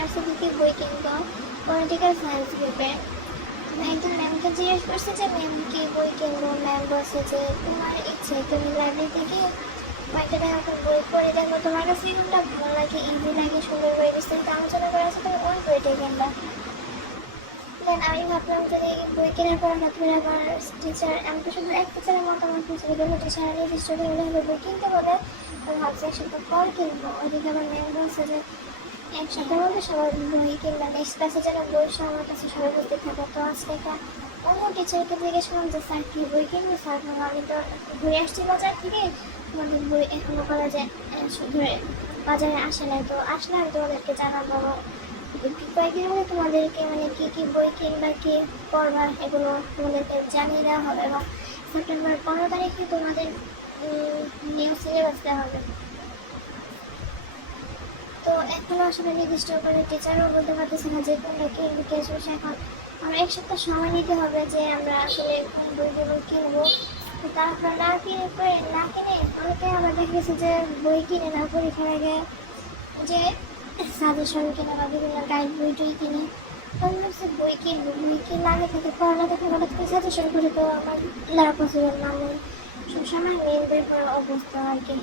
University থেকে বই কিনবো পলিটিক্যাল সায়েন্স গ্রুপে। একজন ম্যামকে জিজ্ঞেস করছে যে ম্যাম কি বই কিনবো, ম্যাম বলছে যে তোমার ইচ্ছে, তুমি লাইব্রেরি থেকে কয়েকটা টাকা বই পড়ে দেখো, তোমার কাছে কোনটা ভালো লাগে, ইজি লাগে, সুন্দর বই বিস্তারিত আলোচনা করা আছে, তুমি ওই বইটা কিনবা। দেন আমি ভাবলাম যে বই কেনার পর হঠাৎ করে আমার টিচার, আমি তো শুধু এক টিচারের মতামত নিয়েছি, বিভিন্ন টিচার নির্দিষ্ট করে বই কিনতে বলে, আমি ভাবছি এক সপ্তাহ পর কিনবো। ওইদিকে আমার ম্যাম বলছে যে এক সপ্তাহের মধ্যে সবার বই কিনবা, নেক্সট ক্লাসে যেন বই আমার কাছে সবাই উপস্থিত থাকে। তো আজকে একটা অন্য টিচারকে জিজ্ঞেস করলাম যে স্যার কি বই কিনবো, স্যার আমি তো ঘুরে আসছি বাজার থেকে, তোমাদের বই এখনো কলেজে ধরে বাজারে আসে নাই, তো আসলে আমি তোমাদেরকে জানাবো। কয়েকদিন মধ্যে তোমাদেরকে মানে কী কী বই কিনবা, কী পড়বা, এগুলো তোমাদেরকে জানিয়ে দেওয়া হবে এবং সেপ্টেম্বর 15 তারিখে তোমাদের নিউ সিলেবাস দেওয়া হবে। তো এখনও আসলে নির্দিষ্ট করে টিচারও বলতে পারতেছে না যে কোনটা কিনবো কি আসবে। এখন আমরা এক সপ্তাহ সময় নিতে হবে যে আমরা আসলে কোন বইগুলো কিনবো। তো তারপর না কিনে অনেকে আবার দেখা গেছে যে বই কিনে না, পরীক্ষার আগে যে সাজেশন কিনে বা বিভিন্ন গাইড বই টই কিনে। আমি ভাবছি বই কিনবো, বই কিনলে আগে থেকে পড়ানো থেকে হঠাৎ করে সাজেশন করে তো আমার লেখা পসিবল না। আমি সবসময় মেন বই পড়ার অবস্থা আর কি।